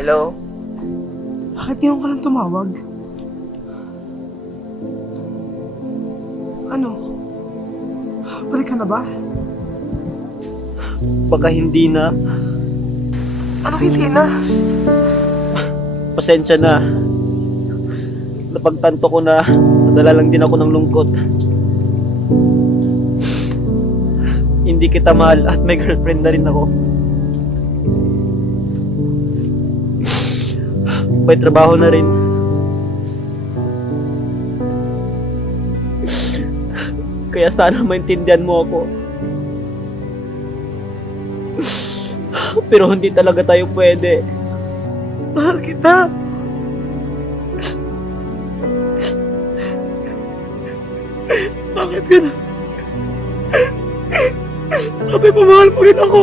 Hello? Bakit ngayon ka lang tumawag? Ano? Balik ka na ba? Baka hindi na. Ano hindi na? Pasensya na. Napagtanto ko na nadala lang din ako ng lungkot. Hindi kita mahal at may girlfriend na rin ako. May trabaho na rin. Kaya sana maintindihan mo ako. Pero hindi talaga tayo pwede. Mahal kita. Bakit ka na? Sabi mo mahal mo rin ako.